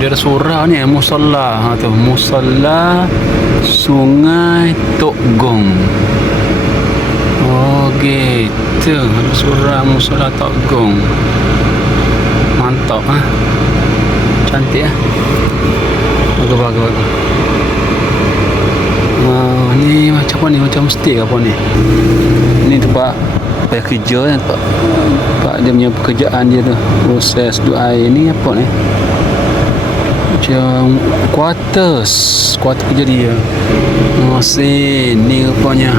dia ada surau ni, musalla. Ha tu, musalla Sungai Tok Gong. Oh gitu, ada surau musalla Tok Gong. Mantap ah. Cantik ah. Bagus. Ni macam apa ni? Macam stay apa ni? Ni tempat payah kerja kan, tempat dia punya pekerjaan dia tu. Proses dua air ni apa ni? Macam quarters kerja dia. Ni rupanya.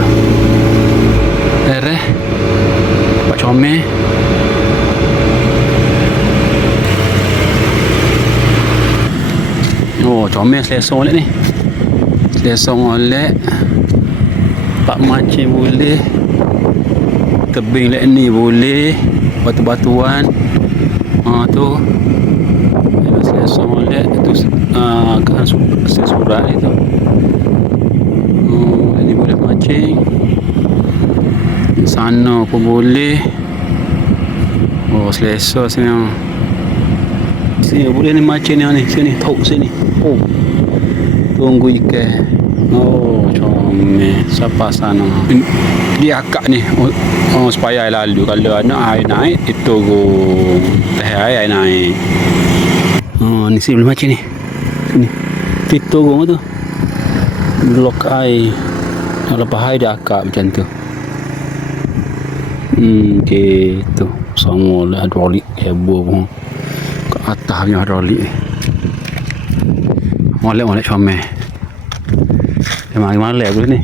Tempat comel. Oh, comel selesa oleh ni. Selesa oleh. Pak mancing boleh. Tebing lek ni boleh. Batu-batuan. Tu. Selesa oleh tu kan surat itu. Ini boleh mancing. Sana pun boleh. Oh, selesa sini. Sini boleh ni mancing ni. Sini, tok sini. Oh. Tunggu ikan. Oh, comel. Siapa sana? Dia akak ni. Oh, supaya air lalu. Kalau air naik, itu teh air naik. Oh, ni sini boleh mancing ni. Sini. Itu tu. Blok air. Lepas air dia akak macam tu. Gitu. Sama lah hidrolik. Heboh pun. Ke atas punya hidrolik ni. Molek comel. Memang molek boleh ni.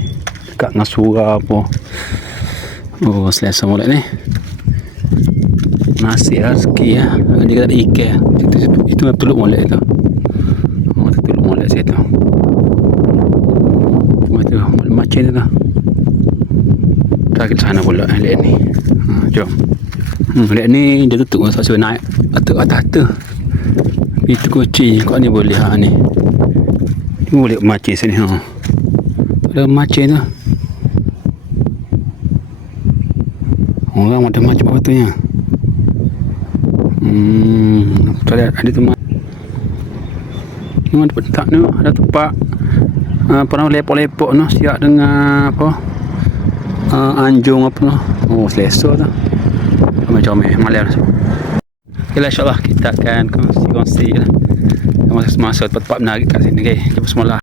Dekat dengan surau apa. Oh, selesa molek ni. Nasi rezeki ya. Dia kata ikan. Itu teluk molek tu. Oh, teluk molek situ. Tu macam tu. Kita sana pula lihat ni. Jom. Lihat ni dia tutup masa naik atas tu. Itu kucing kau ni boleh ni. Ni boleh mancing sini Ada mancing tu. Orang ada macam apa tu nya. Ada tempat. Ni ada ni ada tempat pernah lepok-lepok no siap dengan apa? Anjung apa no. Oh, selesa tu. Macam malam. Okeylah, insya-Allah kita akan kongsi lah. Masa tempat menarik kat sini. Okey, jumpa semula.